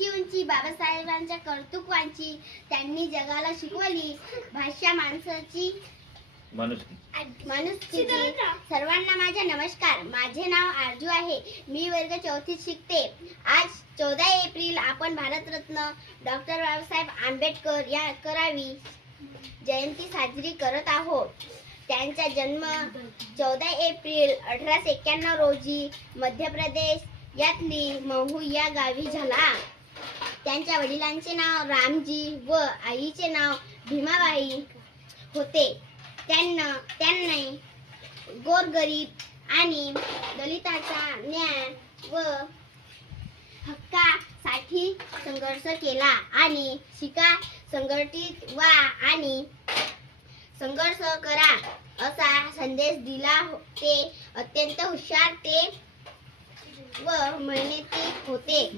अशी उंची बाबासाहेबांच्या कर्तृत्वाची त्यांनी जगाला शिकवली. भाषा माणसाची माणुसकीची. सर्वांना माझा नमस्कार. माझे नाव आरजू आहे. मी वर्ग 4थीत शिकते. आज 14 एप्रिल आपण भारतरत्न डॉक्टर बाबासाहेब आंबेडकर या करावी जयंती साजरी करत आहोत. त्यांचा जन्म 14 एप्रिल 1891 रोजी मध्य प्रदेश यातली महू या गावी झाला. त्यांच्या वडिलांचे नाव रामजी व आईचे नाव भीमाबाई होते. त्यांनी गोरगरीब आणि दलितांचा न्याय व हक्कासाठी संघर्ष केला आणि शिका, संघटित व्हा आणि संघर्ष करा असा संदेश दिला. ते अत्यंत हुशार व मेहनती होते.